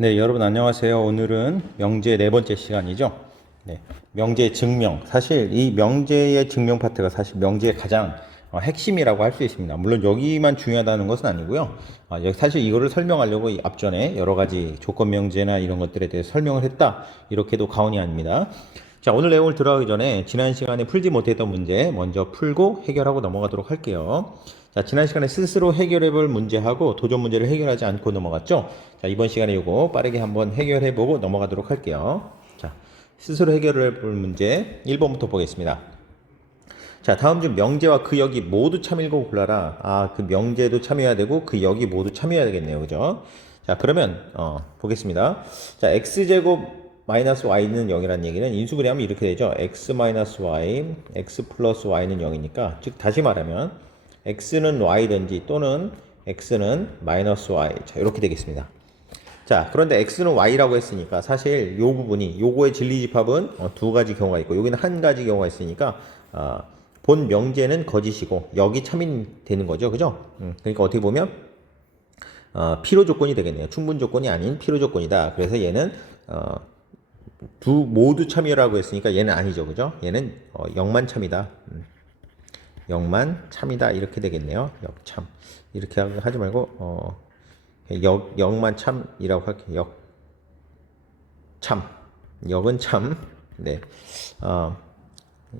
네, 여러분 안녕하세요. 오늘은 명제 네 번째 시간이죠. 네, 명제 증명. 사실 이 명제의 증명 파트가 사실 명제의 가장 핵심이라고 할 수 있습니다. 물론 여기만 중요하다는 것은 아니고요. 사실 이거를 설명하려고 이 앞전에 여러 가지 조건 명제나 이런 것들에 대해서 설명을 했다. 이렇게도 과언이 아닙니다. 자, 오늘 내용을 들어가기 전에 지난 시간에 풀지 못했던 문제 먼저 풀고 해결하고 넘어가도록 할게요. 자, 지난 시간에 스스로 해결해 볼 문제하고 도전 문제를 해결하지 않고 넘어갔죠. 자, 이번 시간에 이거 빠르게 한번 해결해 보고 넘어가도록 할게요. 자, 스스로 해결해 볼 문제 1번부터 보겠습니다. 자, 다음 중 명제와 그 역이 모두 참이고 골라라. 그 명제도 참여해야 되고 그 역이 모두 참여해야 되겠네요. 그죠? 자, 그러면 보겠습니다. 자, x제곱 마이너스 y는 0이라는 얘기는 인수분해하면 이렇게 되죠. x 마이너스 y, x 플러스 y는 0이니까 즉 다시 말하면 x는 y든지 또는 x는 마이너스 y. 자, 이렇게 되겠습니다. 자, 그런데 x는 y라고 했으니까 사실 요 부분이 요거의 진리집합은 두 가지 경우가 있고 여기는 한 가지 경우가 있으니까 본 명제는 거짓이고 여기 참이 되는 거죠. 그죠? 그러니까 어떻게 보면 필요 조건이 되겠네요. 충분 조건이 아닌 필요 조건이다. 그래서 얘는 모두 참여라고 했으니까 얘는 아니죠. 그죠? 얘는 0만 참이다. 0만 참이다. 이렇게 되겠네요. 역참. 이렇게 하지 말고 0만 참이라고 할게요. 참. 역은 참. 네.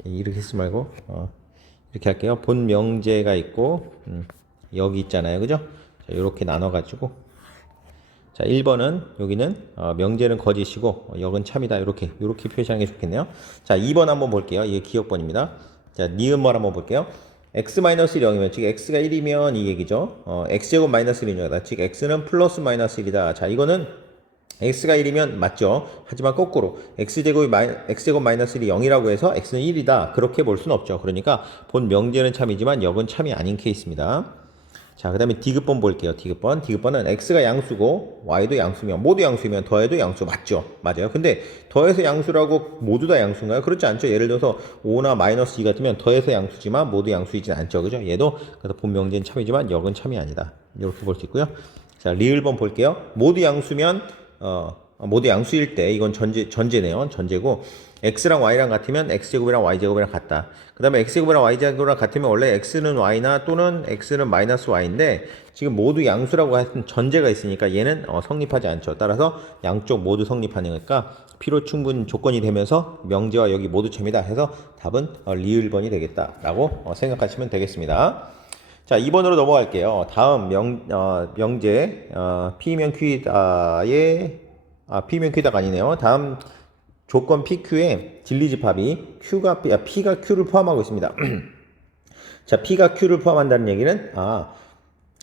이렇게 쓰지 말고 이렇게 할게요. 본 명제가 있고 여기 있잖아요. 그죠? 자, 이렇게 나눠 가지고 자, 1번은 여기는 명제는 거짓이고 역은 참이다. 이렇게 표시하는 게 좋겠네요. 자, 2번 한번 볼게요. 이게 기억번입니다. 자, 니은말 한번 볼게요. x-1이면 즉 x가 1이면 이 얘기죠. x제곱 마이너스 1이다. 즉 x는 플러스 마이너스 1이다. 자, 이거는 x가 1이면 맞죠. 하지만 거꾸로 x제곱 마이너스 1이 0이라고 해서 x는 1이다. 그렇게 볼 수는 없죠. 그러니까 본 명제는 참이지만 역은 참이 아닌 케이스입니다. 자, 그 다음에 디귿번 볼게요. 디귿번은 x가 양수고 y도 양수면 모두 양수면 더해도 양수 맞죠? 맞아요. 근데 더해서 양수라고 모두 다 양수인가요? 그렇지 않죠. 예를 들어서 5나 마이너스 2 같으면 더해서 양수지만 모두 양수이진 않죠. 그죠? 얘도 그래서 본 명제는 참이지만 역은 참이 아니다. 이렇게 볼 수 있고요. 자, 리을번 볼게요. 모두 양수면 모두 양수일 때 이건 전제네요. 전제고 x랑 y랑 같으면 x제곱이랑 y제곱이랑 같다. 그 다음에 x제곱이랑 y제곱이랑 같으면 원래 x는 y나 또는 x는 마이너스 y인데 지금 모두 양수라고 하는 전제가 있으니까 얘는 성립하지 않죠. 따라서 양쪽 모두 성립하니까 필요 충분 조건이 되면서 명제와 여기 모두 참이다 해서 답은 리을번이 되겠다라고 생각하시면 되겠습니다. 자, 2번으로 넘어갈게요. 다음 명제 P면 Q다의 P면 Q다가 아니네요. 다음 조건 PQ의 진리집합이 P가 Q를 포함하고 있습니다. 자, P가 Q를 포함한다는 얘기는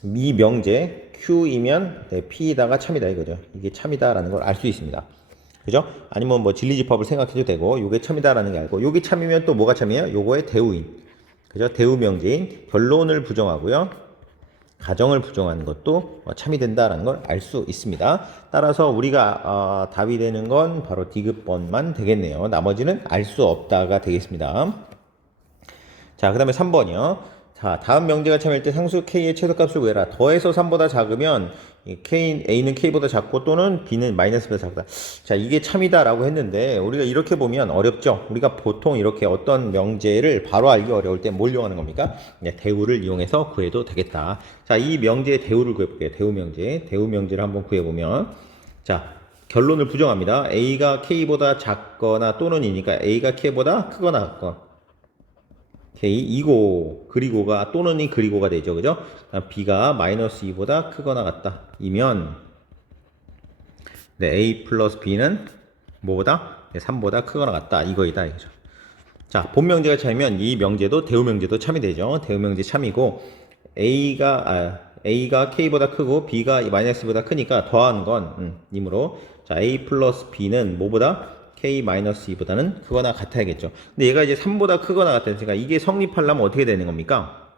이 명제 Q이면 P다가 참이다 이거죠. 이게 참이다라는 걸 알 수 있습니다. 그죠? 아니면 뭐 진리집합을 생각해도 되고 요게 참이다라는 게 알고 요게 참이면 또 뭐가 참이에요? 요거의 대우인. 그죠? 대우 명제인 결론을 부정하고요. 가정을 부정하는 것도 참이 된다라는 걸 알 수 있습니다. 따라서 우리가 답이 되는 건 바로 디귿번만 되겠네요. 나머지는 알 수 없다가 되겠습니다. 자, 그 다음에 3번이요. 자, 다음 명제가 참일 때 상수 k의 최소값을 구해라. 더해서 3보다 작으면 A는 K보다 작고 또는 B는 마이너스보다 작다. 자, 이게 참이다라고 했는데 우리가 이렇게 보면 어렵죠. 우리가 보통 이렇게 어떤 명제를 바로 알기 어려울 때 뭘 이용하는 겁니까? 대우를 이용해서 구해도 되겠다. 자, 이 명제의 대우를 구해볼게요. 대우 명제를 한번 구해보면 자, 결론을 부정합니다. A가 K보다 작거나 또는 이니까 A가 K보다 크거나 같거나 K 이고 그리고가 또는이 그리고가 되죠. 그죠? B가 마이너스 2보다 크거나 같다. 이면 A 플러스 B는 뭐보다? 3보다 크거나 같다. 이거이다. 이거죠. 자, 본 명제가 참이면 이 명제도 대우 명제도 참이 되죠. 대우 명제 참이고 A가 K보다 크고 B가 마이너스보다 크니까 더한 건 이므로 자, A 플러스 B는 뭐보다? K-2보다는 크거나 같아야겠죠. 근데 얘가 이제 3보다 크거나 같았으니까 이게 성립하려면 어떻게 되는 겁니까?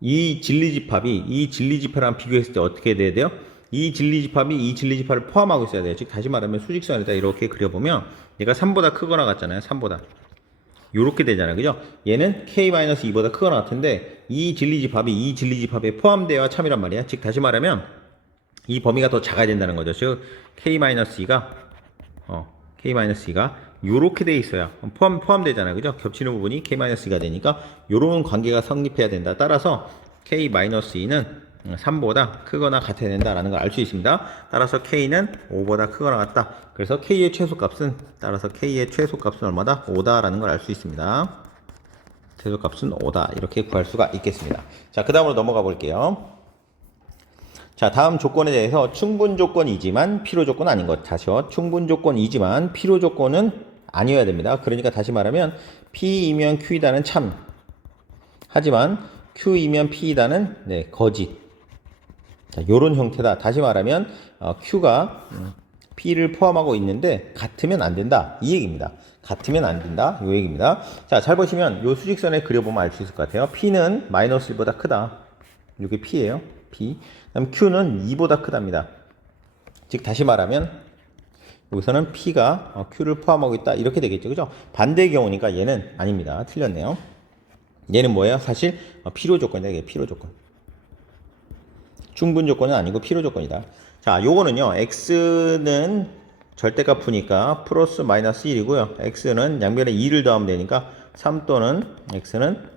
이 진리집합이랑 비교했을 때 어떻게 돼야 돼요? 이 진리집합을 포함하고 있어야 돼요. 즉 다시 말하면 수직선에다 이렇게 그려보면 얘가 3보다 크거나 같잖아요. 3보다. 요렇게 되잖아요. 그죠? 얘는 K-2보다 크거나 같은데 이 진리집합이 포함되어야 참이란 말이야. 즉 다시 말하면 이 범위가 더 작아야 된다는 거죠. 즉 k-2가 k-2가 요렇게 돼 있어야 포함되잖아요. 그죠? 겹치는 부분이 k-2가 되니까 요런 관계가 성립해야 된다. 따라서 k-2는 3보다 크거나 같아야 된다라는 걸 알 수 있습니다. 따라서 k는 5보다 크거나 같다. 그래서 k의 최소값은 얼마다? 5다라는 걸 알 수 있습니다. 최소값은 5다. 이렇게 구할 수가 있겠습니다. 자, 그 다음으로 넘어가 볼게요. 자, 다음 조건에 대해서 충분 조건이지만 필요 조건 아닌 것. 다시요. 충분 조건이지만 필요 조건은 아니어야 됩니다. 그러니까 다시 말하면 P이면 Q이다는 참. 하지만 Q이면 P이다는 거짓. 자, 요런 형태다. 다시 말하면 Q가 P를 포함하고 있는데 같으면 안 된다. 이 얘기입니다. 같으면 안 된다. 요 얘기입니다. 자, 잘 보시면 요 수직선에 그려보면 알 수 있을 것 같아요. P는 마이너스 1보다 크다. 이게 P예요. P. 그다음 Q는 2보다 크답니다. 즉 다시 말하면 여기서는 P가 Q를 포함하고 있다. 이렇게 되겠죠. 그죠? 반대의 경우니까 얘는 아닙니다. 틀렸네요. 얘는 뭐예요? 사실 필요 조건이다. 이게 필요 조건. 충분 조건은 아니고 필요 조건이다. 자, 요거는요. X는 절대값 푸니까 플러스 마이너스 1이고요. X는 양변에 2를 더하면 되니까 3 또는 X는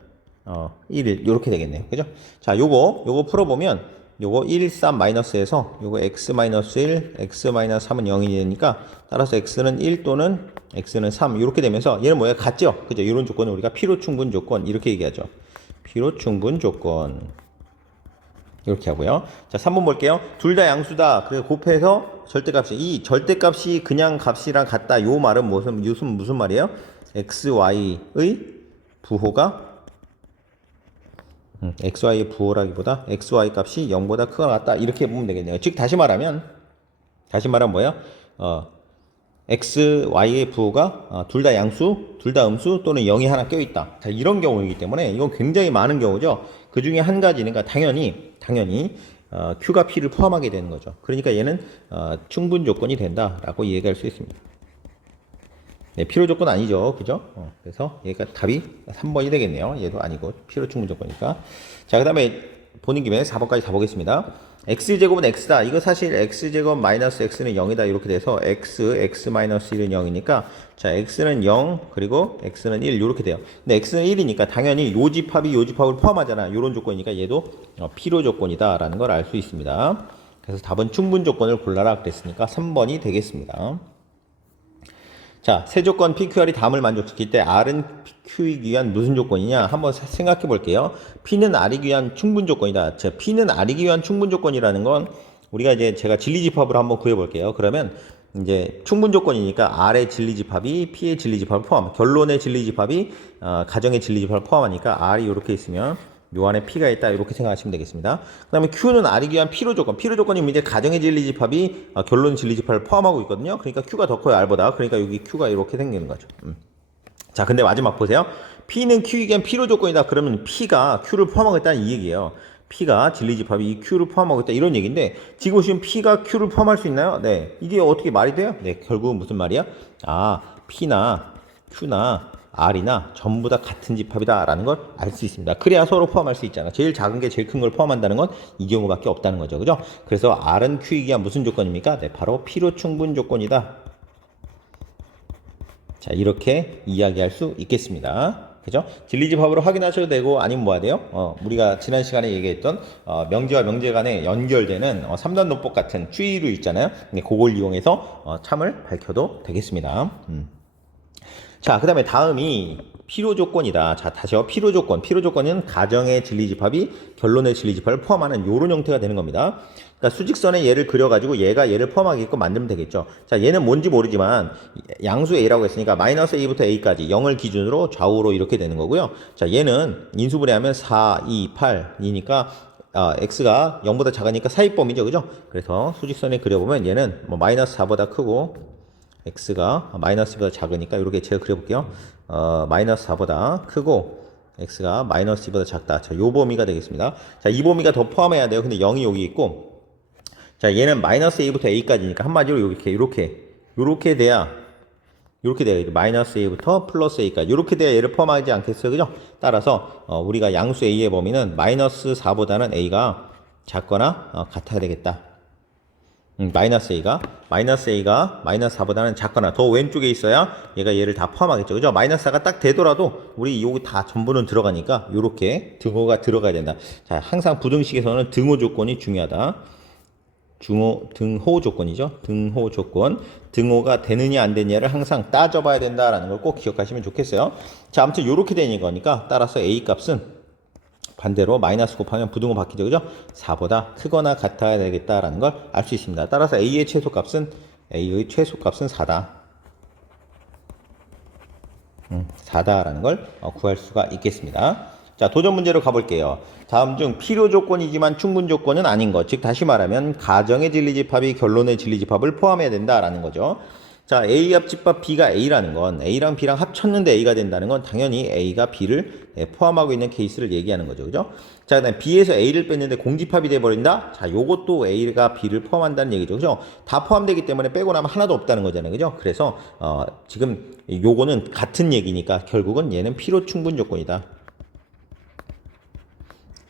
1 요렇게 되겠네요. 그죠? 자, 요거 풀어보면 요거 1, 3 마이너스에서 요거 x 마이너스 1, x 마이너스 3은 0이 되니까 따라서 x는 1 또는 x는 3 이렇게 되면서 얘는 뭐야? 같죠? 그죠? 이런 조건을 우리가 필요 충분 조건 이렇게 얘기하죠. 필요 충분 조건 이렇게 하고요. 자, 3번 볼게요. 둘 다 양수다. 그래서 곱해서 절대값이 이 절대값이 그냥 값이랑 같다. 요 말은 무슨 말이에요? xy의 부호가 xy의 부호라기보다 xy 값이 0보다 크거나 같다 이렇게 보면 되겠네요. 즉 다시 말하면 뭐예요? xy의 부호가 둘 다 양수, 둘 다 음수 또는 0이 하나 껴있다. 자, 이런 경우이기 때문에 이건 굉장히 많은 경우죠. 그 중에 한 가지는 당연히 q가 p를 포함하게 되는 거죠. 그러니까 얘는 충분 조건이 된다라고 얘기할 수 있습니다. 네, 필요 조건 아니죠. 그죠? 그래서 얘가 답이 3번이 되겠네요. 얘도 아니고 필요 충분 조건이니까. 자, 그 다음에 보는 김에 4번까지 가보겠습니다. x제곱은 x다. 이거 사실 x제곱 마이너스 x는 0이다. 이렇게 돼서 x 마이너스 1은 0이니까 자, x는 0 그리고 x는 1 이렇게 돼요. 근데 x는 1이니까 당연히 요집합이 요집합을 포함하잖아. 이런 조건이니까 얘도 필요 조건이다 라는 걸 알 수 있습니다. 그래서 답은 충분 조건을 골라라 그랬으니까 3번이 되겠습니다. 자, 세 조건 PQR이 다음을 만족시킬 때 R은 Q이기 위한 무슨 조건이냐? 한번 생각해 볼게요. P는 R이기 위한 충분 조건이다. 자, P는 R이기 위한 충분 조건이라는 건 우리가 이제 제가 진리집합으로 한번 구해 볼게요. 그러면 이제 충분 조건이니까 R의 진리집합이 P의 진리집합을 포함, 결론의 진리집합이 가정의 진리집합을 포함하니까 R이 이렇게 있으면 요 안에 P가 있다 이렇게 생각하시면 되겠습니다. 그 다음에 Q는 R이기 위한 필요 조건이 이제 가정의 진리집합이 결론 진리집합을 포함하고 있거든요. 그러니까 Q가 더 커요 R보다. 그러니까 여기 Q가 이렇게 생기는 거죠. 자, 근데 마지막 보세요. P는 Q이기 위한 필요 조건이다. 그러면 P가 Q를 포함하고 있다는 이 얘기예요. P가 진리집합이 이 Q를 포함하고 있다 이런 얘기인데 지금 보시면 P가 Q를 포함할 수 있나요? 네. 이게 어떻게 말이 돼요? 네. 결국은 무슨 말이야? P나 Q나 R이나 전부 다 같은 집합이다 라는 걸 알 수 있습니다. 그래야 서로 포함할 수 있잖아. 제일 작은 게 제일 큰 걸 포함한다는 건 이 경우밖에 없다는 거죠. 그죠? 그래서 R은 Q이기 위한 무슨 조건입니까? 네, 바로 필요 충분 조건이다. 자, 이렇게 이야기할 수 있겠습니다. 그죠? 진리집합으로 확인하셔도 되고 아니면 뭐 해야 돼요? 우리가 지난 시간에 얘기했던 명제와 명제 간에 연결되는 3단 논법 같은 추이루 있잖아요. 그걸 이용해서 참을 밝혀도 되겠습니다. 자, 그 다음에 다음이 필요 조건이다. 자, 다시요. 필요 조건. 필요 조건은 가정의 진리집합이 결론의 진리집합을 포함하는 요런 형태가 되는 겁니다. 그러니까 수직선에 얘를 그려가지고 얘가 얘를 포함하게끔 만들면 되겠죠. 자, 얘는 뭔지 모르지만 양수 A라고 했으니까 마이너스 A부터 A까지 0을 기준으로 좌우로 이렇게 되는 거고요. 자, 얘는 인수분해하면 4, 2, 8이니까 x가 0보다 작으니까 사입범위죠. 그죠? 그래서 수직선에 그려보면 얘는 뭐 마이너스 4보다 크고 x가 마이너스 2보다 작으니까 이렇게 제가 그려볼게요. 마이너스 4보다 크고 x가 마이너스 2보다 작다. 자, 요 범위가 되겠습니다. 자, 이 범위가 더 포함해야 돼요. 근데 0이 여기 있고 자, 얘는 마이너스 a부터 a까지니까 한마디로 이렇게 돼야 마이너스 a부터 플러스 a까지 이렇게 돼야 얘를 포함하지 않겠어요. 그죠? 따라서 우리가 양수 a의 범위는 마이너스 4보다는 a가 작거나 같아야 되겠다. 마이너스 A가 마이너스 4보다는 작거나 더 왼쪽에 있어야 얘가 얘를 다 포함하겠죠. 그죠? 마이너스 4가 딱 되더라도 우리 여기 다 전부는 들어가니까 요렇게 등호가 들어가야 된다. 자, 항상 부등식에서는 등호 조건이 중요하다. 등호 조건이죠. 등호 조건. 등호가 되느냐 안 되느냐를 항상 따져봐야 된다라는 걸 꼭 기억하시면 좋겠어요. 자, 아무튼 요렇게 되는 거니까 따라서 A 값은 반대로 마이너스 곱하면 부등호 바뀌죠. 그죠? 4보다 크거나 같아야 되겠다라는 걸 알 수 있습니다. 따라서 A의 최소값은 4다. 4다라는 걸 구할 수가 있겠습니다. 자, 도전 문제로 가볼게요. 다음 중 필요 조건이지만 충분 조건은 아닌 것. 즉 다시 말하면 가정의 진리집합이 결론의 진리집합을 포함해야 된다라는 거죠. 자, A 합집합 B가 A라는 건 A랑 B랑 합쳤는데 A가 된다는 건 당연히 A가 B를 포함하고 있는 케이스를 얘기하는 거죠. 그죠? 자, 그다음 B에서 A를 뺐는데 공집합이 돼버린다? 자, 요것도 A가 B를 포함한다는 얘기죠. 그죠? 다 포함되기 때문에 빼고 나면 하나도 없다는 거잖아요. 그죠? 그래서 지금 요거는 같은 얘기니까 결국은 얘는 필요 충분 조건이다.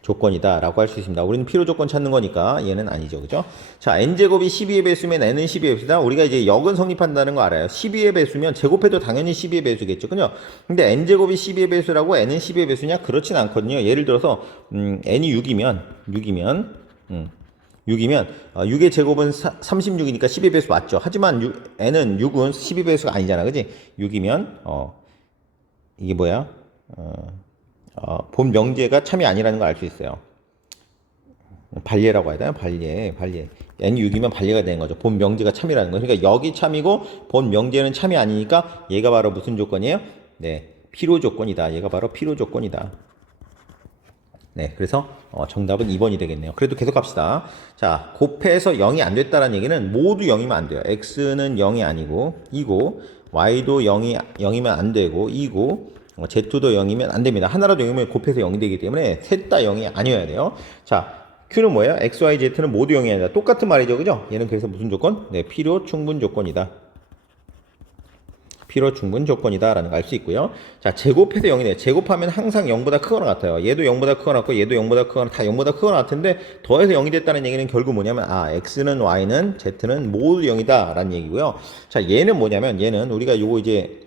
조건이다 라고 할 수 있습니다. 우리는 필요 조건 찾는 거니까 얘는 아니죠. 그죠? 자, n제곱이 12의 배수면 n은 12의 배수다. 우리가 이제 역은 성립한다는 거 알아요. 12의 배수면 제곱해도 당연히 12의 배수겠죠. 그죠? 근데 n제곱이 12의 배수라고 n은 12의 배수냐? 그렇진 않거든요. 예를 들어서 n이 6이면 6의 제곱은 36이니까 12의 배수 맞죠. 하지만 n은 6은 12의 배수가 아니잖아. 그지? 6이면 이게 뭐야? 본 명제가 참이 아니라는 걸 알 수 있어요. 반례라고 해야 되나? 반례. N6이면 반례가 되는 거죠. 본 명제가 참이라는 거. 그러니까 역이 참이고 본 명제는 참이 아니니까 얘가 바로 무슨 조건이에요? 네, 필요 조건이다. 얘가 바로 필요 조건이다. 네, 그래서 정답은 2번이 되겠네요. 그래도 계속 갑시다. 자, 곱해서 0이 안 됐다는 얘기는 모두 0이면 안 돼요. X는 0이 아니고 2고 Y도 0이면 안 되고 2고 Z도 0이면 안 됩니다. 하나라도 0이면 곱해서 0이 되기 때문에 셋 다 0이 아니어야 돼요. 자, Q는 뭐예요? X, Y, Z는 모두 0이 아니라 똑같은 말이죠. 그죠? 얘는 그래서 무슨 조건? 네, 필요 충분 조건이다. 필요 충분 조건이다 라는 거 알 수 있고요. 자, 제곱해서 0이 돼요. 제곱하면 항상 0보다 크거나 같아요. 얘도 0보다 크거나 같고 얘도 0보다 크거나 다 0보다 크거나 같은데 더해서 0이 됐다는 얘기는 결국 뭐냐면 X는 Y는 Z는 모두 0이다 라는 얘기고요. 자, 얘는 뭐냐면 얘는 우리가 요거 이제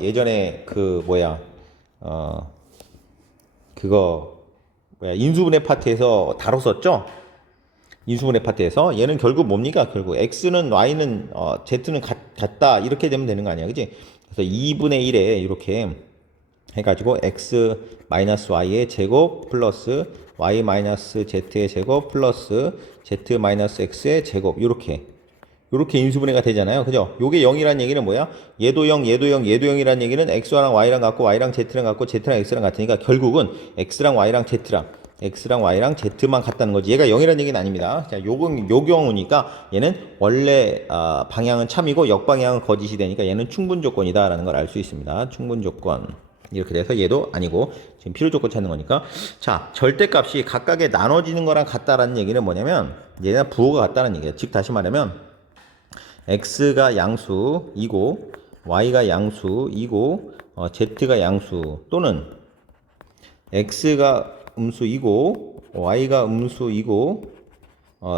예전에 인수분해 파트에서 다뤘었죠? 인수분해 파트에서 얘는 결국 뭡니까? 결국 X는 Y는 Z는 같다 이렇게 되면 되는 거 아니야, 그지? 그래서 2분의 1에 이렇게 해가지고 X-Y의 제곱 플러스 Y-Z의 제곱 플러스 Z-X의 제곱 이렇게 인수분해가 되잖아요. 그죠? 요게 0이라는 얘기는 뭐야? 얘도 0, 얘도 0, 얘도 0이라는 얘기는 X랑 Y랑 같고 Y랑 Z랑 같고 Z랑 X랑 같으니까 결국은 X랑 Y랑 Z랑 Z만 같다는 거지. 얘가 0이라는 얘기는 아닙니다. 자, 요 경우니까 얘는 원래 방향은 참이고 역방향은 거짓이 되니까 얘는 충분 조건이다라는 걸 알 수 있습니다. 충분 조건. 이렇게 돼서 얘도 아니고 지금 필요 조건 찾는 거니까. 자, 절대값이 각각에 나눠지는 거랑 같다라는 얘기는 뭐냐면 얘는 부호가 같다는 얘기예요. 즉 다시 말하면 X가 양수이고 Y가 양수이고 Z가 양수 또는 X가 음수이고 Y가 음수이고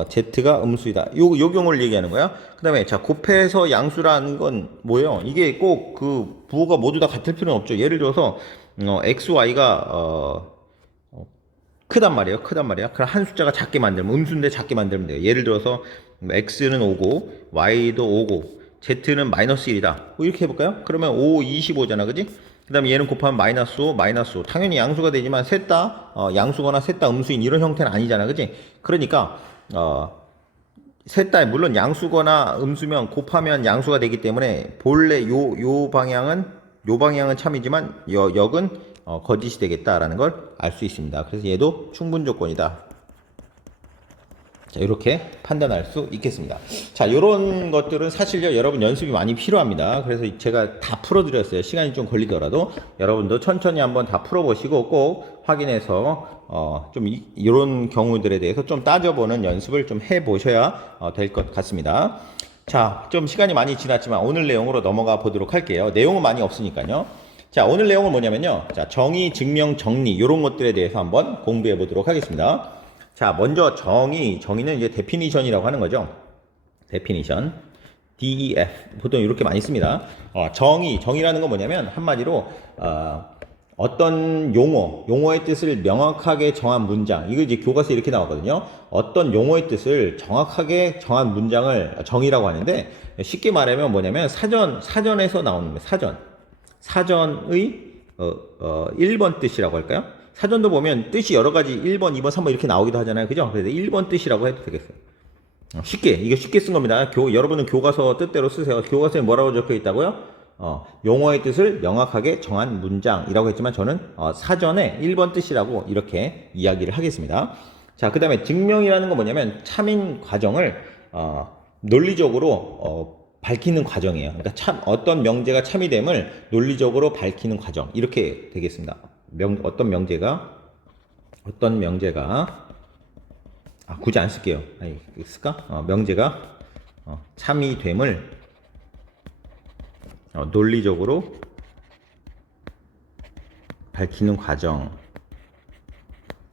Z가 음수이다. 요 경우를 얘기하는 거야. 그 다음에 자, 곱해서 양수라는 건 뭐예요? 이게 꼭 그 부호가 모두 다 같을 필요는 없죠. 예를 들어서 X, Y가 크단 말이에요. 그럼 한 숫자가 작게 만들면 음수인데 작게 만들면 돼요. 예를 들어서 X는 5고 Y도 5고 Z는 마이너스 1이다. 뭐 이렇게 해볼까요? 그러면 5, 25잖아. 그지? 그 다음에 얘는 곱하면 마이너스 5, 마이너스 5. 당연히 양수가 되지만 셋 다 양수거나 셋 다 음수인 이런 형태는 아니잖아. 그지? 그러니까 셋 다 물론 양수거나 음수면 곱하면 양수가 되기 때문에 본래 요 방향은 참이지만 역은 거짓이 되겠다라는 걸 알 수 있습니다. 그래서 얘도 충분 조건이다. 자, 이렇게 판단할 수 있겠습니다. 자, 이런 것들은 사실요, 여러분 연습이 많이 필요합니다. 그래서 제가 다 풀어드렸어요. 시간이 좀 걸리더라도 여러분도 천천히 한번 다 풀어보시고 꼭 확인해서 좀 이런 경우들에 대해서 좀 따져보는 연습을 좀 해보셔야 될 것 같습니다. 자, 좀 시간이 많이 지났지만 오늘 내용으로 넘어가 보도록 할게요. 내용은 많이 없으니까요. 자, 오늘 내용은 뭐냐면요. 자, 정의, 증명, 정리 이런 것들에 대해서 한번 공부해 보도록 하겠습니다. 자, 먼저 정의는 이제 데피니션이라고 하는 거죠. definition, DEF 보통 이렇게 많이 씁니다. 정의라는 건 뭐냐면 한마디로 어떤 용어의 뜻을 명확하게 정한 문장, 이거 이제 교과서에 이렇게 나오거든요. 어떤 용어의 뜻을 정확하게 정한 문장을 정의라고 하는데, 쉽게 말하면 뭐냐면 사전에서 나오는 거예요. 사전의 1번 뜻이라고 할까요? 사전도 보면 뜻이 여러 가지 1번, 2번, 3번 이렇게 나오기도 하잖아요. 그죠? 그래서 1번 뜻이라고 해도 되겠어요. 이게 쉽게 쓴 겁니다. 여러분은 교과서 뜻대로 쓰세요. 교과서에 뭐라고 적혀 있다고요? 용어의 뜻을 명확하게 정한 문장이라고 했지만 저는 사전에 1번 뜻이라고 이렇게 이야기를 하겠습니다. 자, 그 다음에 증명이라는 건 뭐냐면 참인 과정을 논리적으로 밝히는 과정이에요. 그러니까 어떤 명제가 참이됨을 논리적으로 밝히는 과정, 이렇게 되겠습니다. 어떤 명제가 굳이 안 쓸게요. 쓸까? 명제가 참이됨을 논리적으로 밝히는 과정.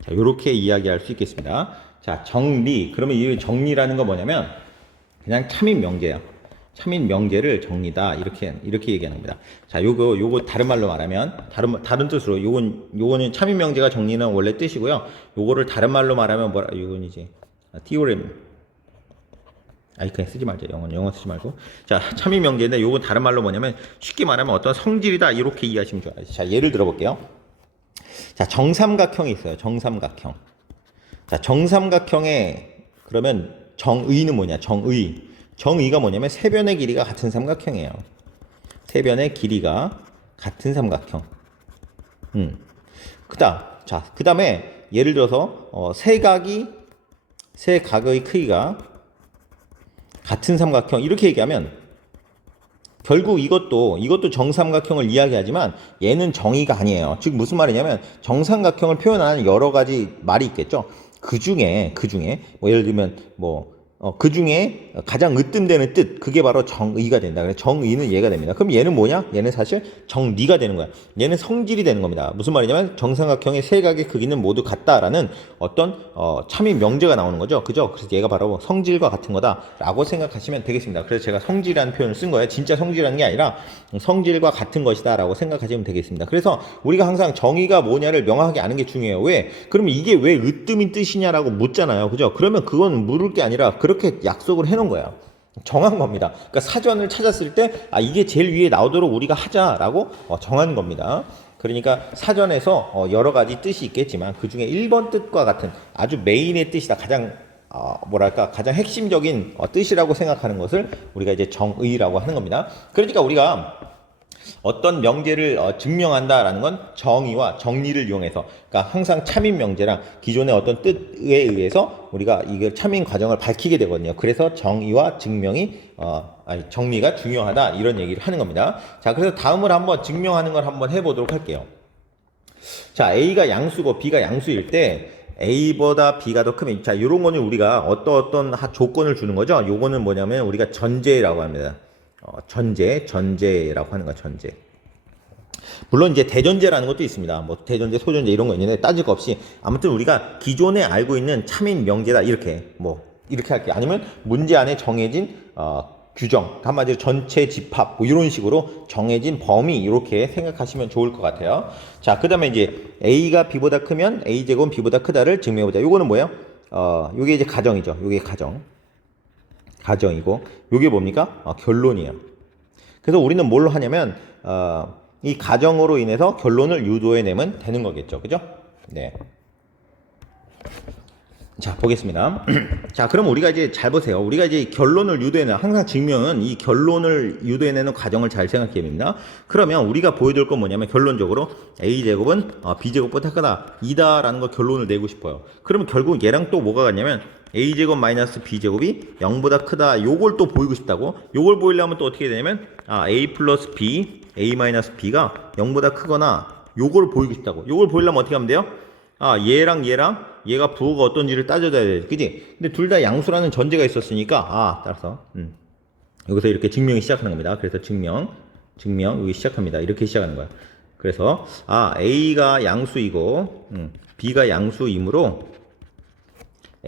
자, 요렇게 이야기할 수 있겠습니다. 자, 정리. 그러면 이 정리라는 건 뭐냐면 그냥 참인 명제야. 참인 명제를 정리다. 이렇게 얘기하는 겁니다. 자, 요거 다른 말로 말하면 다른 뜻으로 요거는 참인 명제가 정리는 원래 뜻이고요. 요거를 다른 말로 말하면 요건 이제 theorem. 그냥 쓰지 말자. 영어 쓰지 말고. 자, 참인 명제인데 요건 다른 말로 뭐냐면 쉽게 말하면 어떤 성질이다. 이렇게 이해하시면 좋아요. 자, 예를 들어 볼게요. 자, 정삼각형이 있어요. 정삼각형. 자, 정삼각형에 그러면 정의는 뭐냐? 정의가 뭐냐면 세 변의 길이가 같은 삼각형이에요. 세 변의 길이가 같은 삼각형. 그 다음에 예를 들어서 세 각의 크기가 같은 삼각형, 이렇게 얘기하면 결국 이것도 정삼각형을 이야기하지만 얘는 정의가 아니에요. 즉 무슨 말이냐면 정삼각형을 표현하는 여러 가지 말이 있겠죠. 그 중에 예를 들면 그 중에 가장 으뜸되는 뜻, 그게 바로 정의가 된다. 그래서 정의는 얘가 됩니다. 그럼 얘는 뭐냐? 얘는 사실 정리가 되는 거야. 얘는 성질이 되는 겁니다. 무슨 말이냐면 정삼각형의 세 각의 크기는 모두 같다라는 어떤 참인 명제가 나오는 거죠. 그죠? 그래서 얘가 바로 성질과 같은 거다라고 생각하시면 되겠습니다. 그래서 제가 성질이라는 표현을 쓴 거예요. 진짜 성질이라는 게 아니라 성질과 같은 것이다라고 생각하시면 되겠습니다. 그래서 우리가 항상 정의가 뭐냐를 명확하게 아는 게 중요해요. 왜? 그러면 이게 왜 으뜸인 뜻이냐라고 묻잖아요. 그죠? 그러면 그건 물을 게 아니라 그렇게 약속을 해놓은 거예요. 정한 겁니다. 그러니까 사전을 찾았을 때 이게 제일 위에 나오도록 우리가 하자라고 정한 겁니다. 그러니까 사전에서 여러 가지 뜻이 있겠지만 그 중에 1번 뜻과 같은 아주 메인의 뜻이다. 가장 가장 핵심적인 뜻이라고 생각하는 것을 우리가 이제 정의라고 하는 겁니다. 그러니까 우리가 어떤 명제를 증명한다라는 건 정의와 정리를 이용해서, 그러니까 항상 참인 명제랑 기존의 어떤 뜻에 의해서 우리가 이걸 참인 과정을 밝히게 되거든요. 그래서 정의와 정리가 중요하다, 이런 얘기를 하는 겁니다. 자, 그래서 다음으로 한번 증명하는 걸 한번 해보도록 할게요. 자, A가 양수고 B가 양수일 때 A보다 B가 더 크면, 자, 이런 거는 우리가 어떤 조건을 주는 거죠. 요거는 뭐냐면 우리가 전제라고 합니다. 전제라고 하는 거야, 전제. 물론 이제 대전제라는 것도 있습니다. 대전제, 소전제 이런 거 있는데 따질 거 없이 아무튼 우리가 기존에 알고 있는 참인 명제다, 이렇게 할게요. 아니면 문제 안에 정해진 규정, 한마디로 전체 집합, 이런 식으로 정해진 범위, 이렇게 생각하시면 좋을 것 같아요. 자, 그 다음에 이제 A가 B보다 크면 A제곱은 B보다 크다를 증명해보자. 요거는 뭐예요? 요게 이제 가정이죠. 요게 가정이고, 요게 뭡니까? 결론이에요. 그래서 우리는 뭘로 하냐면 이 가정으로 인해서 결론을 유도해내면 되는 거겠죠. 그죠? 네. 자, 보겠습니다. 자, 그럼 우리가 이제 잘 보세요. 우리가 이제 결론을 유도해내는, 항상 증명은 이 결론을 유도해내는 과정을 잘 생각해야 됩니다. 그러면 우리가 보여줄 건 뭐냐면 결론적으로 A제곱은 B제곱보다 크다, 이다라는 걸 결론을 내고 싶어요. 그러면 결국 얘랑 또 뭐가 같냐면 A제곱 마이너스 B제곱이 0보다 크다, 요걸 또 보이고 싶다고. 요걸 보이려면 또 어떻게 되냐면 A 플러스 B, A 마이너스 B가 0보다 크거나, 요걸 보이고 싶다고. 요걸 보이려면 어떻게 하면 돼요? 얘랑 얘가 부호가 어떤지를 따져줘야 돼. 그지? 근데 둘 다 양수라는 전제가 있었으니까 따라서 여기서 이렇게 증명이 시작하는 겁니다. 그래서 증명 여기 시작합니다. 이렇게 시작하는 거야. 그래서 A가 양수이고 B가 양수이므로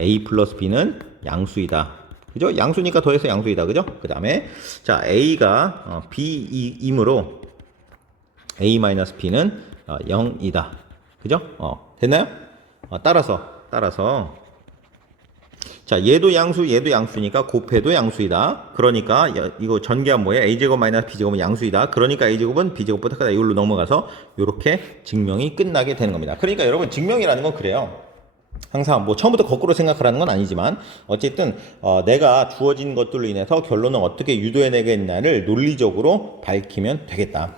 A 플러스 B는 양수이다. 그죠? 양수니까 더해서 양수이다. 그죠? 그 다음에 자 a가 b이므로 a-b는 0이다. 그죠? 됐나요? 따라서 자 얘도 양수니까 곱해도 양수이다. 그러니까 이거 전개하면 뭐예요? a제곱 마이너스 b제곱은 양수이다. 그러니까 a제곱은 b제곱보다 크다. 이걸로 넘어가서 이렇게 증명이 끝나게 되는 겁니다. 그러니까 여러분 증명이라는 건 그래요. 항상 뭐 처음부터 거꾸로 생각하라는 건 아니지만 어쨌든 내가 주어진 것들로 인해서 결론을 어떻게 유도해내겠냐를 논리적으로 밝히면 되겠다.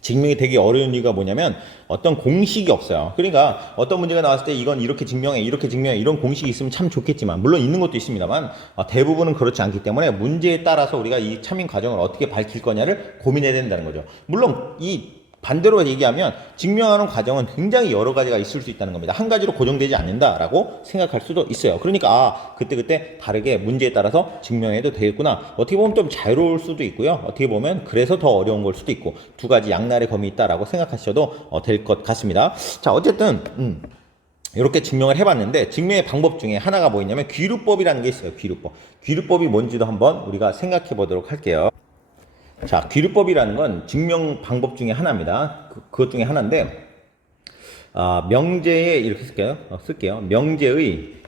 증명이 되게 어려운 이유가 뭐냐면 어떤 공식이 없어요. 그러니까 어떤 문제가 나왔을 때 이건 이렇게 증명해 이런 공식이 있으면 참 좋겠지만 물론 있는 것도 있습니다만 대부분은 그렇지 않기 때문에 문제에 따라서 우리가 이 참인 과정을 어떻게 밝힐 거냐를 고민해야 된다는 거죠. 물론 이 반대로 얘기하면 증명하는 과정은 굉장히 여러 가지가 있을 수 있다는 겁니다. 한 가지로 고정되지 않는다라고 생각할 수도 있어요. 그러니까 그때 다르게 문제에 따라서 증명해도 되겠구나. 어떻게 보면 좀 자유로울 수도 있고요. 어떻게 보면 그래서 더 어려운 걸 수도 있고 두 가지 양날의 검이 있다라고 생각하셔도 될 것 같습니다. 자 어쨌든 이렇게 증명을 해봤는데 증명의 방법 중에 하나가 뭐 있냐면 귀류법이라는 게 있어요. 귀류법이 뭔지도 한번 우리가 생각해 보도록 할게요. 자, 귀류법이라는 건 증명 방법 중에 하나입니다. 그것 중에 하나인데, 명제에 이렇게 쓸게요. 명제의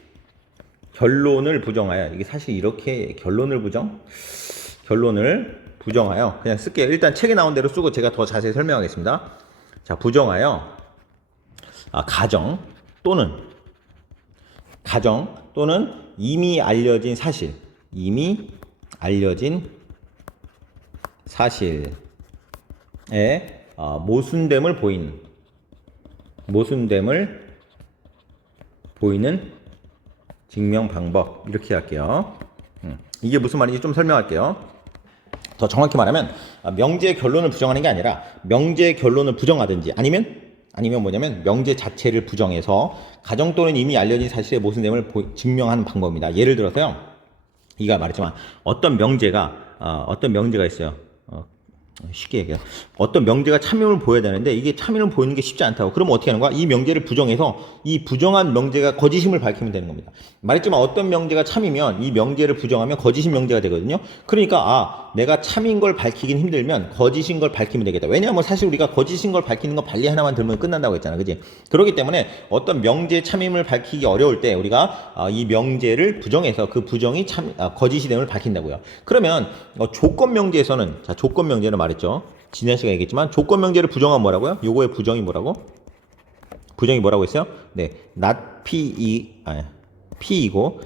결론을 부정하여, 이게 사실 이렇게 결론을 부정하여, 그냥 쓸게요. 일단 책에 나온 대로 쓰고 제가 더 자세히 설명하겠습니다. 자, 부정하여, 가정 또는 이미 알려진 사실에 모순됨을 보이는 증명 방법 이렇게 할게요. 이게 무슨 말인지 좀 설명할게요. 더 정확히 말하면 명제의 결론을 부정하는 게 아니라 명제의 결론을 부정하든지 아니면 뭐냐면 명제 자체를 부정해서 가정 또는 이미 알려진 사실의 모순됨을 증명하는 방법입니다. 예를 들어서요. 이가 말했지만 어떤 명제가 있어요. 쉽게 얘기해요. 어떤 명제가 참임을 보여야 되는데 이게 참임을 보이는 게 쉽지 않다고. 그러면 어떻게 하는 거야? 이 명제를 부정해서 이 부정한 명제가 거짓임을 밝히면 되는 겁니다. 말했지만 어떤 명제가 참이면 이 명제를 부정하면 거짓인 명제가 되거든요. 그러니까 내가 참인 걸 밝히긴 힘들면 거짓인 걸 밝히면 되겠다. 왜냐하면 사실 우리가 거짓인 걸 밝히는 건 발리 하나만 들면 끝난다고 했잖아. 그지? 그렇기 때문에 어떤 명제의 참임을 밝히기 어려울 때 우리가 이 명제를 부정해서 그 부정이 거짓이 됨을 밝힌다고요. 그러면 조건 명제에서는 조건 명제는 말했죠. 지난 시간에 얘기했지만 조건 명제를 부정하면 뭐라고요? 요거의 부정이 뭐라고? 부정이 뭐라고 했어요? 네, not P이고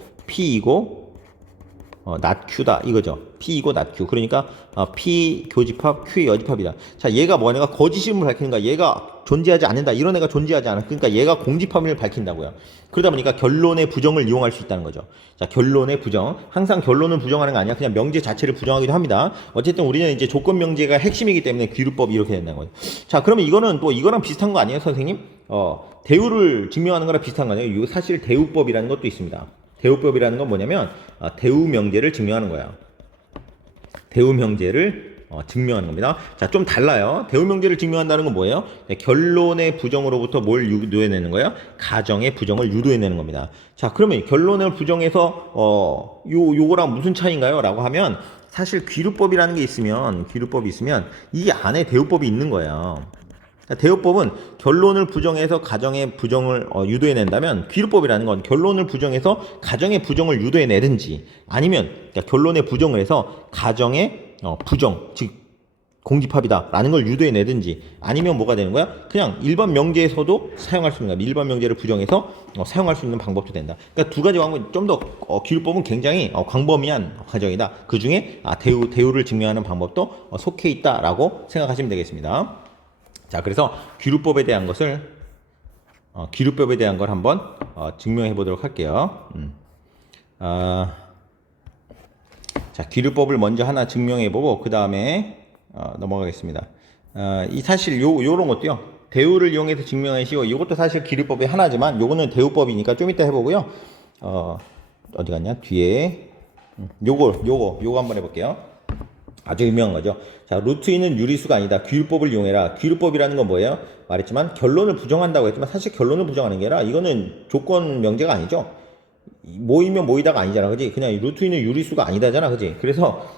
not Q다 이거죠. P이고 not Q. 그러니까 P 교집합, Q의 여집합이다. 자, 얘가 뭐냐가 거짓임을 밝히는가? 얘가 존재하지 않는다. 이런 애가 존재하지 않아. 그러니까 얘가 공집합임을 밝힌다고요. 그러다 보니까 결론의 부정을 이용할 수 있다는 거죠. 자, 결론의 부정. 항상 결론을 부정하는 거 아니야. 그냥 명제 자체를 부정하기도 합니다. 어쨌든 우리는 이제 조건 명제가 핵심이기 때문에 귀류법이 이렇게 된다는 거죠. 자, 그러면 이거는 또 이거랑 비슷한 거 아니에요, 선생님? 대우를 증명하는 거랑 비슷한 거 아니에요? 이거 사실 대우법이라는 것도 있습니다. 대우법이라는 건 뭐냐면 대우 명제를 증명하는 거야. 대우 명제를 증명하는 겁니다. 자, 좀 달라요. 대우 명제를 증명한다는 건 뭐예요? 네, 결론의 부정으로부터 뭘 유도해내는 거예요? 가정의 부정을 유도해내는 겁니다. 자, 그러면 결론을 부정해서 요거랑 무슨 차이인가요? 라고 하면 사실 귀류법이 있으면 이 안에 대우법이 있는 거예요. 대우법은 결론을 부정해서 가정의 부정을 유도해낸다면 귀류법이라는 건 결론을 부정해서 가정의 부정을 유도해내든지 아니면 결론의 부정을 해서 가정의 부정, 즉 공집합이다 라는 걸 유도해내든지 아니면 뭐가 되는 거야? 그냥 일반 명제에서도 사용할 수 있는 거야. 일반 명제를 부정해서 사용할 수 있는 방법도 된다. 그러니까 두 가지 방법이 좀 더 귀류법은 굉장히 광범위한 과정이다. 그 중에 대우를 증명하는 방법도 속해 있다라고 생각하시면 되겠습니다. 자, 그래서 귀류법에 대한 걸 한번 증명해 보도록 할게요. 자, 귀류법을 먼저 하나 증명해 보고 그 다음에 넘어가겠습니다. 이 사실 요런 것도요. 대우를 이용해서 증명하시고 이것도 사실 귀류법이 하나지만 요거는 대우법이니까 좀 이따 해보고요. 어디 갔냐? 뒤에 요거 한번 해볼게요. 아주 유명한 거죠. 자, 루트 2는 유리수가 아니다. 귀류법을 이용해라. 귀류법이라는 건 뭐예요? 말했지만 결론을 부정한다고 했지만 사실 결론을 부정하는 게 아니라 이거는 조건 명제가 아니죠. 모이면 모이다가 아니잖아, 그지? 그냥 루트위는 유리수가 아니다잖아, 그지? 그래서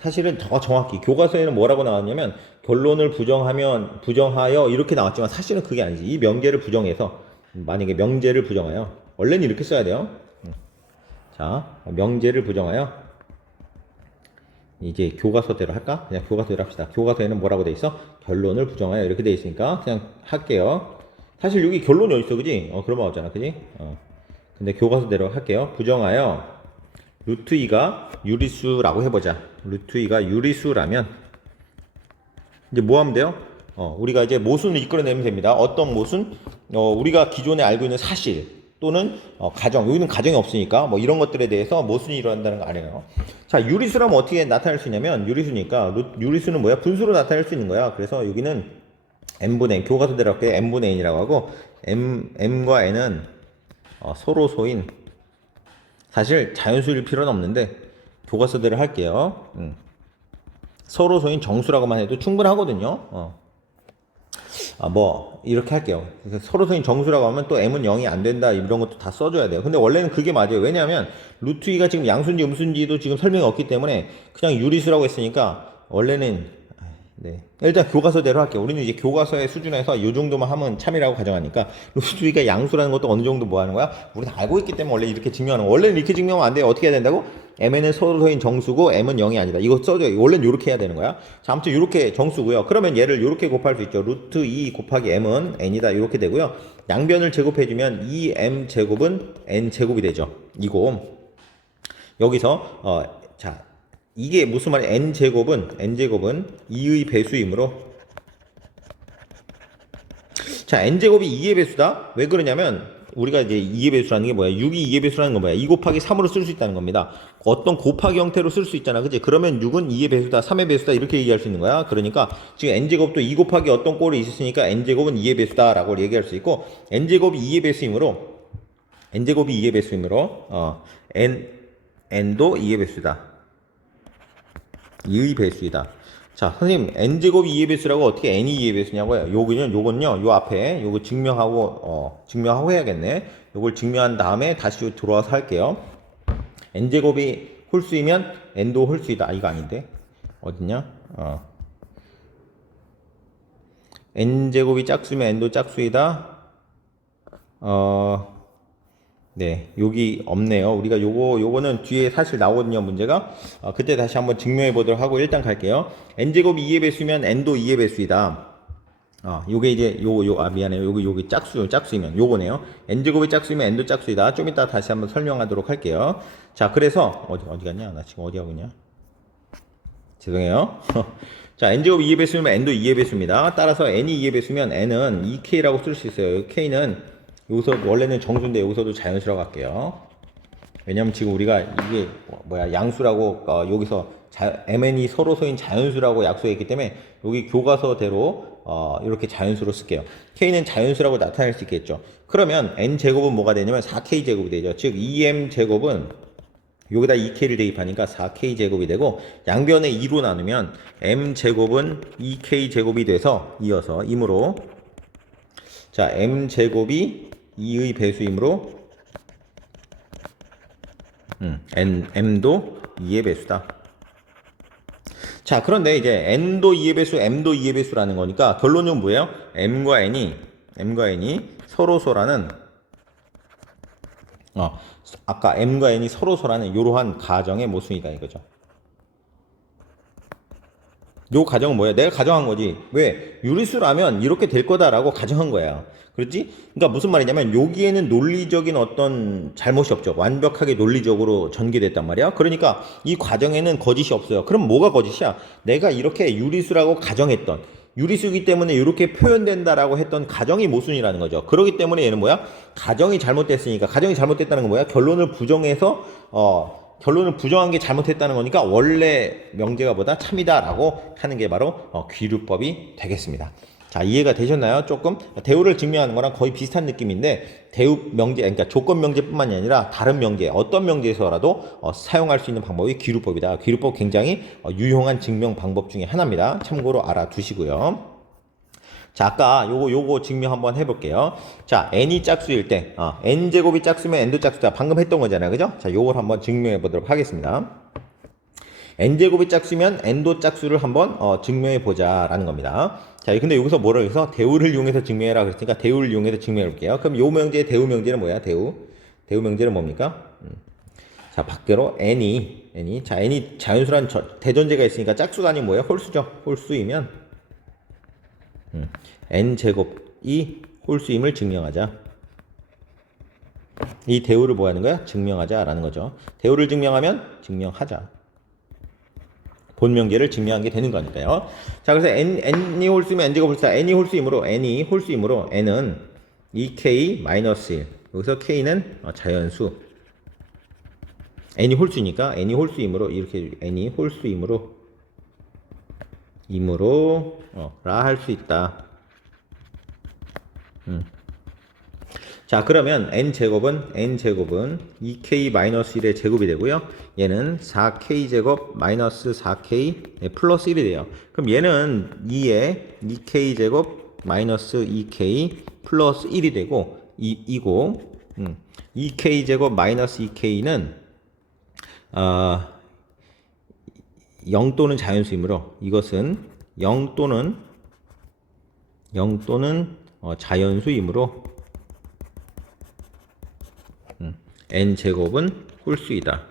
사실은 더 정확히 교과서에는 뭐라고 나왔냐면 결론을 부정하여 이렇게 나왔지만 사실은 그게 아니지. 이 명제를 부정해서 만약에 명제를 부정하여 원래는 이렇게 써야 돼요. 자, 명제를 부정하여 이제 교과서대로 할까? 그냥 교과서대로 합시다. 교과서에는 뭐라고 돼 있어? 결론을 부정하여 이렇게 돼 있으니까 그냥 할게요. 사실 여기 결론이 어디 있어, 그지? 그런 말 없잖아, 그지? 근데 교과서대로 할게요. 부정하여 루트 2가 유리수라고 해보자. 루트 2가 유리수라면 이제 뭐 하면 돼요? 우리가 이제 모순을 이끌어내면 됩니다. 어떤 모순? 우리가 기존에 알고 있는 사실 또는 가정. 여기는 가정이 없으니까 뭐 이런 것들에 대해서 모순이 일어난다는 거 아니에요. 자, 유리수라면 어떻게 나타낼 수 있냐면 유리수니까 유리수는 뭐야? 분수로 나타낼 수 있는 거야. 그래서 여기는 n분의 n, 교과서대로 할게요. n분의 n이라고 하고 m과 n은 서로소인 사실 자연수일 필요는 없는데 교과서대로 할게요. 서로소인 정수라고만 해도 충분하거든요. 뭐 이렇게 할게요. 그래서 서로소인 정수라고 하면 또 m은 0이 안 된다 이런 것도 다 써줘야 돼요. 근데 원래는 그게 맞아요. 왜냐하면 루트 2가 지금 양수인지 음수인지도 지금 설명이 없기 때문에 그냥 유리수라고 했으니까 원래는 네. 일단 교과서대로 할게요. 우리는 이제 교과서의 수준에서 이 정도만 하면 참이라고 가정하니까 루트 2가 양수라는 것도 어느 정도 뭐 하는 거야? 우리는 알고 있기 때문에 원래 이렇게 증명하는 거야. 원래는 이렇게 증명하면 안 돼요. 어떻게 해야 된다고? m는 서로소인 정수고 m은 0이 아니다. 이거 써줘요. 원래는 이렇게 해야 되는 거야. 자, 아무튼 이렇게 정수고요. 그러면 얘를 이렇게 곱할 수 있죠. 루트 2 곱하기 m은 n이다. 이렇게 되고요. 양변을 제곱해주면 2m 제곱은 n 제곱이 되죠. 이거 여기서 자, 이게 무슨 말이야? n제곱은 2의 배수이므로 자, n제곱이 2의 배수다? 왜 그러냐면 우리가 이제 2의 배수라는 게 뭐야? 6이 2의 배수라는 건 뭐야? 2 곱하기 3으로 쓸 수 있다는 겁니다. 어떤 곱하기 형태로 쓸 수 있잖아, 그치? 그러면 6은 2의 배수다, 3의 배수다 이렇게 얘기할 수 있는 거야. 그러니까 지금 n제곱도 2 곱하기 어떤 꼴이 있었으니까 n제곱은 2의 배수다 라고 얘기할 수 있고 n제곱이 2의 배수이므로 n도 2의 배수다. 2의 배수이다. 자, 선생님, n제곱이 2의 배수라고 어떻게 n이 2의 배수냐고요? 요건요, 요 앞에, 요거 증명하고 해야겠네. 요걸 증명한 다음에 다시 들어와서 할게요. n제곱이 홀수이면 n도 홀수이다. 이거 아닌데? 어딨냐? n제곱이 짝수면 n도 짝수이다. 네, 여기 없네요. 우리가 요거는 뒤에 사실 나오거든요, 문제가. 그때 다시 한번 증명해 보도록 하고 일단 갈게요. n제곱이 2의 배수면 n도 2의 배수이다. 요게 이제 미안해요. 여기 짝수이면 요거네요. n제곱이 짝수이면 n도 짝수이다. 좀 이따 다시 한번 설명하도록 할게요. 자, 그래서 어디 갔냐? 나 지금 어디 하고 있냐? 죄송해요. 자, n제곱이 2의 배수면 n도 2의 배수입니다. 따라서 n이 2의 배수면 n은 2k라고 쓸 수 있어요. k는 여기서 원래는 정수인데 여기서도 자연수라고 할게요. 왜냐면 지금 우리가 이게 양수라고 여기서 mn이 서로소인 자연수라고 약속했기 때문에 여기 교과서대로 이렇게 자연수로 쓸게요. k는 자연수라고 나타낼 수 있겠죠. 그러면 n제곱은 뭐가 되냐면 4k제곱이 되죠. 즉 2m제곱은 여기다 2k를 대입하니까 4k제곱이 되고 양변에 2로 나누면 m제곱은 2k제곱이 돼서 이어서 이므로 자, m제곱이 2의 배수이므로 m도 2의 배수다. 자, 그런데 이제 n도 2의 배수, m도 2의 배수라는 거니까 결론은 뭐예요? m과 n이 서로소라는 아까 m과 n이 서로소라는 이러한 가정의 모순이다 이거죠. 요 가정은 뭐야? 내가 가정한 거지. 왜? 유리수라면 이렇게 될 거다라고 가정한 거야. 그렇지? 그러니까 무슨 말이냐면 여기에는 논리적인 어떤 잘못이 없죠. 완벽하게 논리적으로 전개됐단 말이야. 그러니까 이 과정에는 거짓이 없어요. 그럼 뭐가 거짓이야? 내가 이렇게 유리수라고 가정했던 유리수이기 때문에 이렇게 표현된다라고 했던 가정이 모순이라는 거죠. 그렇기 때문에 얘는 뭐야? 가정이 잘못됐으니까 가정이 잘못됐다는 건 뭐야? 결론을 부정해서 결론을 부정한 게 잘못했다는 거니까 원래 명제가 보다 참이다라고 하는 게 바로 귀류법이 되겠습니다. 자, 이해가 되셨나요? 조금 대우를 증명하는 거랑 거의 비슷한 느낌인데 대우 명제, 그러니까 조건 명제뿐만이 아니라 다른 명제, 어떤 명제에서라도 사용할 수 있는 방법이 귀류법이다. 귀류법 굉장히 유용한 증명 방법 중에 하나입니다. 참고로 알아두시고요. 자, 아까 요거 증명 한번 해볼게요. 자, n이 짝수일 때, n제곱이 짝수면 n도 짝수다. 방금 했던 거잖아요. 그죠? 자, 요걸 한번 증명해 보도록 하겠습니다. n제곱이 짝수면 n도 짝수를 한번 증명해 보자라는 겁니다. 자, 근데 여기서 뭐라고 해서 대우를 이용해서 증명해라 그랬으니까 대우를 이용해서 증명해 볼게요. 그럼 요 명제의 대우 명제는 뭐야? 대우 명제는 뭡니까? 자, 밖으로 n이 자, n이 자연수란 대전제가 있으니까 짝수가 아니면 뭐예요? 홀수죠. 홀수이면 n제곱이 홀수임을 증명하자. 이 대우를 뭐 하는 거야? 증명하자라는 거죠. 대우를 증명하면 증명하자. 본명제를 증명한 게 되는 거니까요. 자, 그래서 n이 홀수면 n제곱 홀수다. n이 홀수이므로 n은 2k-1. 여기서 k는 자연수. n이 홀수니까 n이 홀수이므로 이렇게 n이 홀수이므로 라 할 수 있다. 자, 그러면 n제곱은 2k-1의 제곱이 되고요. 얘는 4k제곱 마이너스 4k 플러스 1이 돼요. 그럼 얘는 2에 2k제곱 마이너스 2k 플러스 1이 되고 2k제곱 마이너스 2k는 0 또는 자연수이므로 이것은 0 또는 자연수이므로 n제곱은 홀수이다.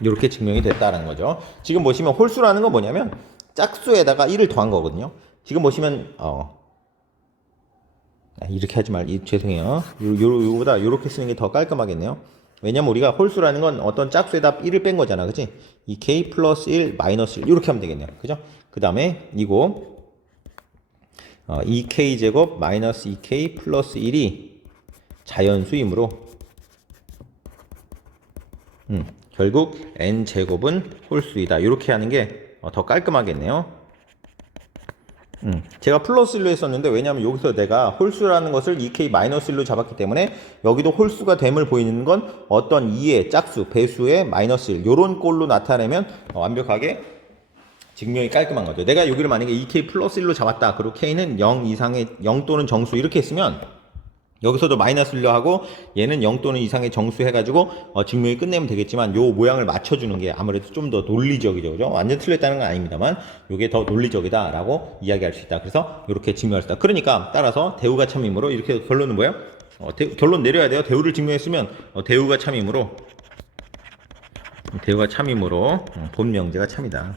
이렇게 증명이 됐다는 거죠. 지금 보시면 홀수라는 건 뭐냐면 짝수에다가 1을 더한 거거든요. 지금 보시면 이렇게 하지 죄송해요. 요거보다 요렇게 쓰는 게 더 깔끔하겠네요. 왜냐면 우리가 홀수라는 건 어떤 짝수에다 1을 뺀 거잖아. 그치? 2k 플러스 1 마이너스 1 이렇게 하면 되겠네요. 그죠? 그 다음에 이거 2k 제곱 마이너스 2k 플러스 1이 자연수이므로 결국 n제곱은 홀수이다. 이렇게 하는 게 더 깔끔하겠네요. 제가 플러스 1로 했었는데 왜냐하면 여기서 내가 홀수라는 것을 2k-1로 잡았기 때문에 여기도 홀수가 됨을 보이는 건 어떤 2의 짝수, 배수의 마이너스 1 요런 꼴로 나타내면 완벽하게 증명이 깔끔한 거죠. 내가 여기를 만약에 2k 플러스 1로 잡았다. 그리고 k는 0 이상의 0 또는 정수 이렇게 했으면 여기서도 마이너스 1로 하고 얘는 0 또는 이상의 정수 해가지고 증명이 끝내면 되겠지만 요 모양을 맞춰주는 게 아무래도 좀 더 논리적이죠. 그죠? 완전 틀렸다는 건 아닙니다만 요게 더 논리적이다 라고 이야기할 수 있다. 그래서 이렇게 증명할 수 있다. 그러니까 따라서 대우가 참이므로 이렇게 결론은 뭐예요? 결론 내려야 돼요. 대우를 증명했으면 대우가 참이므로 본 명제가 참이다.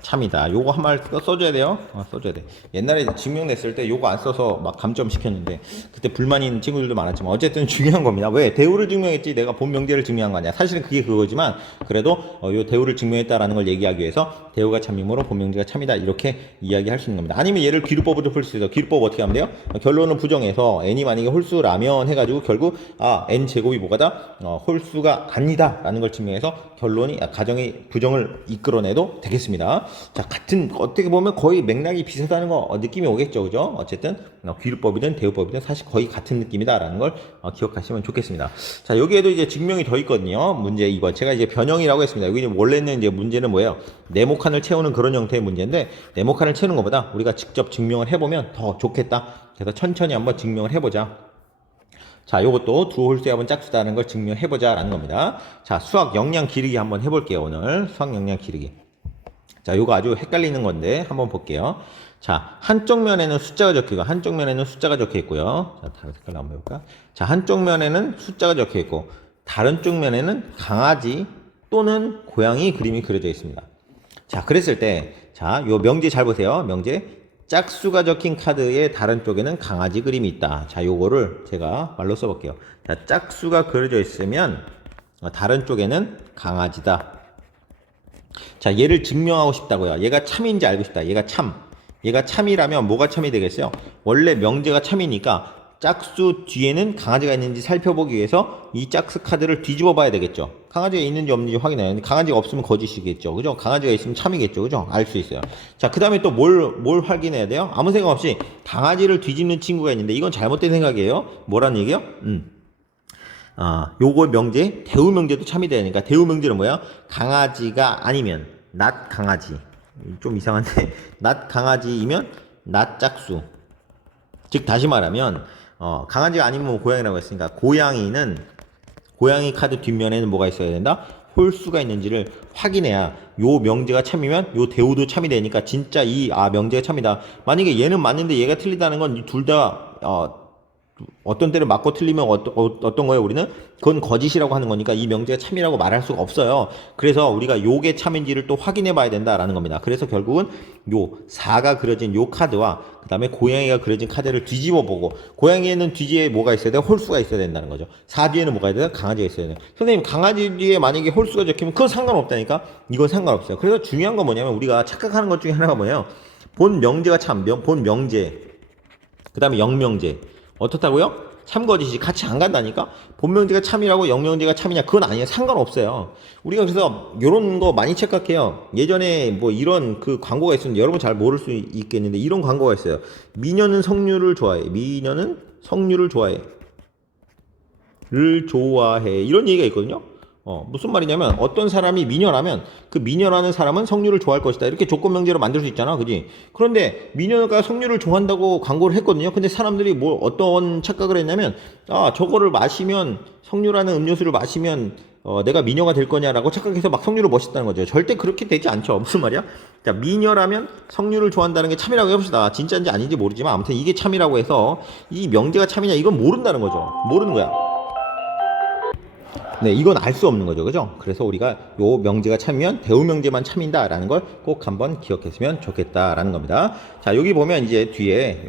참이다. 요거 한 말 써줘야 돼요. 써줘야 돼. 옛날에 증명 냈을 때 요거 안 써서 막 감점 시켰는데 그때 불만이 있는 친구들도 많았지만 어쨌든 중요한 겁니다. 왜? 대우를 증명했지 내가 본 명제를 증명한 거 아니야. 사실은 그게 그거지만 그래도 요 대우를 증명했다라는 걸 얘기하기 위해서 대우가 참이므로 본 명제가 참이다. 이렇게 이야기할 수 있는 겁니다. 아니면 얘를 기루법으로 풀 수 있어요. 기루법 어떻게 하면 돼요? 결론을 부정해서 n이 만약에 홀수라면 해가지고 결국 n제곱이 뭐가다? 홀수가 아니다 라는 걸 증명해서 결론이 가정의 부정을 이끌어내도 되겠습니다. 자, 어떻게 보면 거의 맥락이 비슷하다는 거 느낌이 오겠죠. 그죠? 어쨌든 기루법이든 대우법이든 사실 거의 같은 느낌이다라는 걸 기억하시면 좋겠습니다. 자, 여기에도 이제 증명이 더 있거든요. 문제 2번. 제가 이제 변형이라고 했습니다. 여기 원래는 이제 문제는 뭐예요? 네모칸을 채우는 그런 형태의 문제인데 네모칸을 채우는 것보다 우리가 직접 증명을 해보면 더 좋겠다. 그래서 천천히 한번 증명을 해보자. 자, 요것도 두 홀수의 합은 짝수다는 걸 증명해보자 라는 겁니다. 자, 수학 역량 기르기 한번 해볼게요. 오늘 수학 역량 기르기. 자, 요거 아주 헷갈리는 건데 한번 볼게요. 자, 한쪽 면에는 숫자가 적혀 있고요. 자, 다른 색깔로 한번 해볼까? 자, 한쪽 면에는 숫자가 적혀 있고 다른 쪽 면에는 강아지 또는 고양이 그림이 그려져 있습니다. 자, 그랬을 때 자, 요 명제 잘 보세요. 명제. 짝수가 적힌 카드의 다른 쪽에는 강아지 그림이 있다. 자, 요거를 제가 말로 써볼게요. 자, 짝수가 그려져 있으면 다른 쪽에는 강아지다. 자, 얘를 증명하고 싶다고요. 얘가 참인지 알고 싶다. 얘가 참이라면 뭐가 참이 되겠어요? 원래 명제가 참이니까 짝수 뒤에는 강아지가 있는지 살펴보기 위해서 이 짝수 카드를 뒤집어 봐야 되겠죠. 강아지가 있는지 없는지 확인해야 되는데 강아지가 없으면 거짓이겠죠. 그죠? 강아지가 있으면 참이겠죠. 그죠? 알 수 있어요. 자, 그 다음에 또 뭘 확인해야 돼요? 아무 생각 없이 강아지를 뒤집는 친구가 있는데 이건 잘못된 생각이에요. 뭐라는 얘기예요? 요거 대우 명제도 참이 되니까 대우 명제는 뭐야? 강아지가 아니면 not 강아지. 좀 이상한데 낫 강아지이면 낫 짝수. 즉 다시 말하면 강아지가 아니면 뭐 고양이라고 했으니까 고양이 카드 뒷면에는 뭐가 있어야 된다? 홀수가 있는지를 확인해야 요 명제가 참이면 요 대우도 참이 되니까 진짜 명제가 참이다. 만약에 얘는 맞는데 얘가 틀리다는 건 둘 다 어떤 때를 맞고 틀리면 어떤 거예요? 우리는 그건 거짓이라고 하는 거니까 이 명제가 참이라고 말할 수가 없어요. 그래서 우리가 요게 참인지를 또 확인해 봐야 된다라는 겁니다. 그래서 결국은 요 4가 그려진 요 카드와 그 다음에 고양이가 그려진 카드를 뒤집어 보고, 고양이에는 뒤에 뭐가 있어야 돼요? 홀수가 있어야 된다는 거죠. 4 뒤에는 뭐가 있어야 돼요? 강아지가 있어야 돼요. 선생님, 강아지 뒤에 만약에 홀수가 적히면 그건 상관없다니까? 이건 상관없어요. 그래서 중요한 건 뭐냐면 우리가 착각하는 것 중에 하나가 뭐예요? 본 명제가 참, 본 명제, 그 다음에 영명제. 어떻다고요? 참거짓이 같이 안 간다니까? 본명제가 참이라고 영명제가 참이냐? 그건 아니에요. 상관없어요. 우리가 그래서 이런 거 많이 착각해요. 예전에 뭐 이런 그 광고가 있었는데 여러분 잘 모를 수 있겠는데 이런 광고가 있어요. 미녀는 석류를 좋아해. 미녀는 석류를 좋아해. 이런 얘기가 있거든요. 무슨 말이냐면 어떤 사람이 미녀라면 그 미녀라는 사람은 석류를 좋아할 것이다. 이렇게 조건 명제로 만들 수 있잖아. 그지? 그런데 미녀가 석류를 좋아한다고 광고를 했거든요. 근데 사람들이 뭐 어떤 착각을 했냐면 저거를 마시면 석류라는 음료수를 마시면 내가 미녀가 될 거냐라고 착각해서 막 석류를 멋있다는 거죠. 절대 그렇게 되지 않죠. 무슨 말이야? 자, 미녀라면 석류를 좋아한다는 게 참이라고 해봅시다. 진짜인지 아닌지 모르지만 아무튼 이게 참이라고 해서 이 명제가 참이냐 이건 모른다는 거죠. 모르는 거야. 네, 이건 알 수 없는 거죠. 그죠? 그래서 우리가 요 명제가 참이면 대우 명제만 참인다라는 걸 꼭 한번 기억했으면 좋겠다라는 겁니다. 자, 여기 보면 이제 뒤에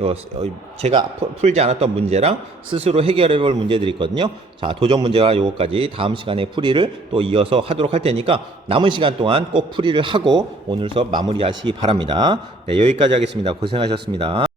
제가 풀지 않았던 문제랑 스스로 해결해 볼 문제들이 있거든요. 자, 도전 문제와 요거까지 다음 시간에 풀이를 또 이어서 하도록 할 테니까 남은 시간 동안 꼭 풀이를 하고 오늘 수업 마무리하시기 바랍니다. 네, 여기까지 하겠습니다. 고생하셨습니다.